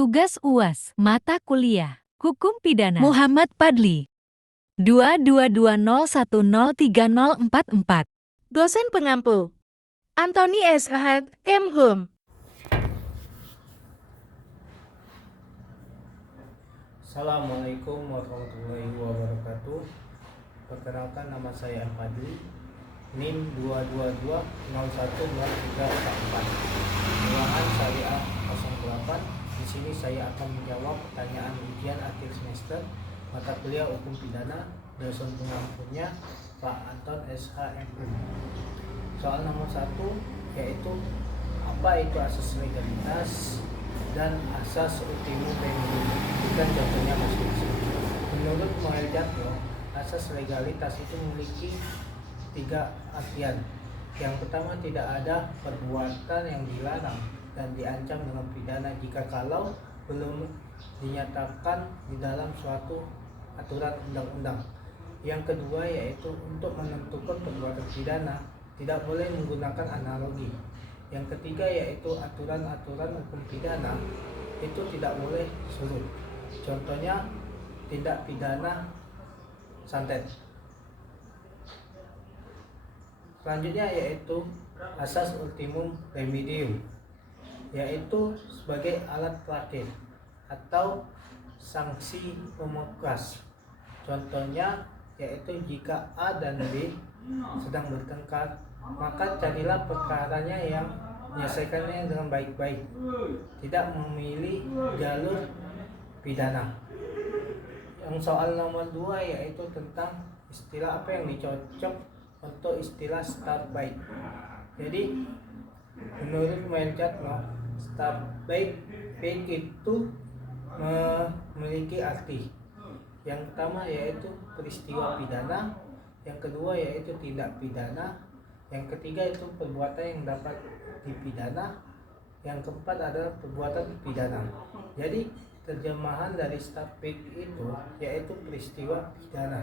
Tugas UAS, mata kuliah, Hukum Pidana, Muhammad Padli, 2220103044. Dosen pengampu, Anthony S. Ahad, M.Hum. Assalamualaikum warahmatullahi wabarakatuh. Perkenalkan, nama saya Padli, NIM 222010344, Ulangan Syariah 08. Di sini saya akan menjawab pertanyaan ujian akhir semester mata kuliah Hukum Pidana. Dosen pengampunya Pak Anton SHMM. Soal nomor 1 yaitu apa itu asas legalitas dan asas ultimum remedium. Dan contohnya masing-masing. Menurut Noel Jatno, asas legalitas itu memiliki 3 artian. Yang pertama, tidak ada perbuatan yang dilarang dan diancam dengan pidana jika kalau belum dinyatakan di dalam suatu aturan undang-undang. Yang kedua yaitu untuk menentukan perbuatan pidana tidak boleh menggunakan analogi. Yang ketiga yaitu aturan-aturan hukum pidana itu tidak boleh surut. Contohnya tindak pidana santet. Selanjutnya yaitu asas ultimum remedium, yaitu sebagai alat terakhir atau sanksi pemungkas. Contohnya yaitu jika A dan B sedang bertengkar, maka carilah perkaranya yang menyelesaikannya dengan baik-baik, tidak memilih jalur pidana. Yang soal nomor 2 yaitu tentang istilah apa yang dicocok untuk istilah start baik. Jadi menurut Menjatno, start baik itu memiliki arti. Yang pertama yaitu peristiwa pidana, yang kedua yaitu tindak pidana, yang ketiga itu perbuatan yang dapat dipidana, yang keempat adalah perbuatan pidana. Jadi terjemahan dari start baik itu yaitu peristiwa pidana,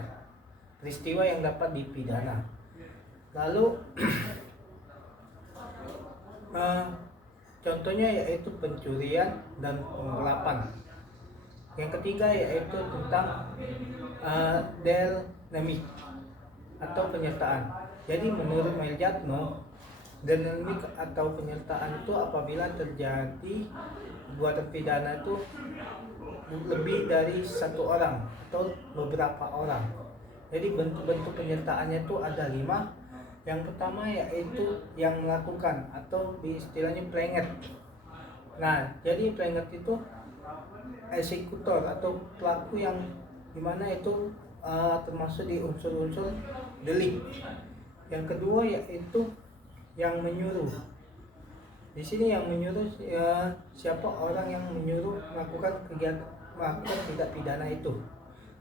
peristiwa yang dapat dipidana. Lalu contohnya yaitu pencurian dan penggelapan. Yang ketiga yaitu tentang dynamic atau penyertaan. Jadi menurut Menjatno, dynamic atau penyertaan itu apabila terjadi perbuatan pidana itu lebih dari satu orang atau beberapa orang. Jadi bentuk-bentuk penyertaannya itu ada 5. Yang pertama yaitu yang melakukan atau istilahnya pelenget. Nah, jadi pelenget itu eksekutor atau pelaku yang dimana itu termasuk di unsur-unsur delik. Yang kedua yaitu yang menyuruh. Di sini yang menyuruh siapa orang yang menyuruh melakukan tindak pidana itu.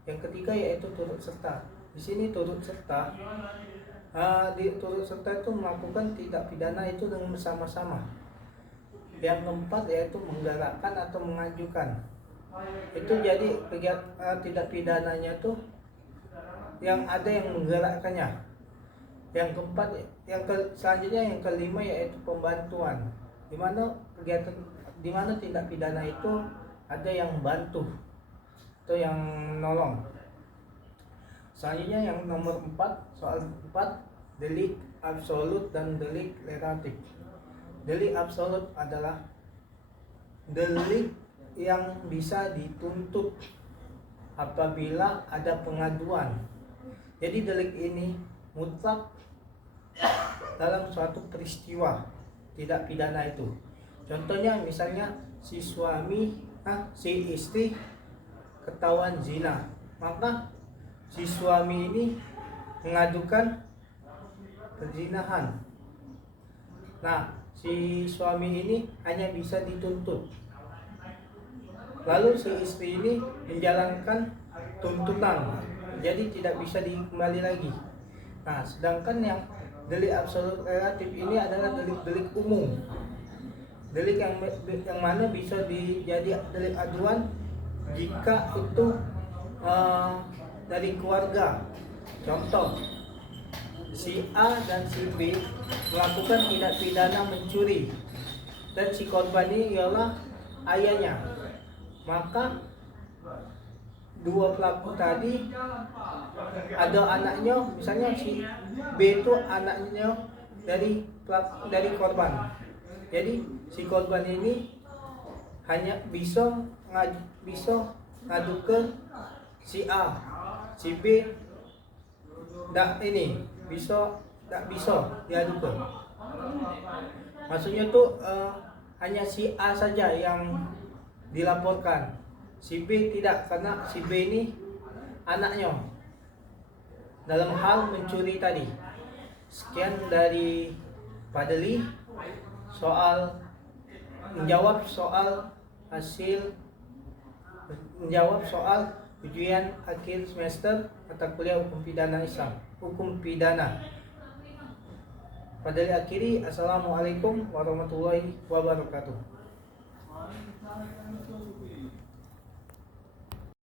Yang ketiga yaitu turut serta. Di sini turut serta turut serta itu melakukan tindak pidana itu dengan bersama-sama. Yang keempat yaitu menggerakkan atau mengajukan. Itu jadi tindak pidananya tuh yang ada yang menggerakkannya. Yang keempat, selanjutnya yang kelima yaitu pembantuan. Di mana tindak pidana itu ada yang bantu atau yang nolong. Selanjutnya yang nomor 4, soal 4, delik absolut dan delik relatif. Delik absolut adalah delik yang bisa dituntut apabila ada pengaduan. Jadi delik ini mutlak dalam suatu peristiwa tidak pidana itu. Contohnya misalnya si istri ketahuan zina, maka si suami ini mengadukan perzinahan. Nah, si suami ini hanya bisa dituntut. Lalu si istri ini menjalankan tuntutan, jadi tidak bisa dikembali lagi. Nah, sedangkan yang delik absolut relatif ini adalah delik umum. Delik yang mana bisa jadi delik aduan jika itu dari keluarga. Contoh, si A dan si B melakukan tindak pidana mencuri dan si korban ini ialah ayahnya. maka dua pelaku tadi ada anaknya, misalnya si B itu anaknya dari korban. Jadi si korban ini hanya bisa ngadu ke si A, si B tidak bisa diadukan. Maksudnya tuh hanya si A saja yang dilaporkan, si B tidak, karena si B ini anaknya dalam hal mencuri tadi. Sekian dari Padli menjawab soal ujian akhir semester mata kuliah hukum pidana Islam, hukum pidana. Padli akhiri, assalamualaikum warahmatullahi wabarakatuh.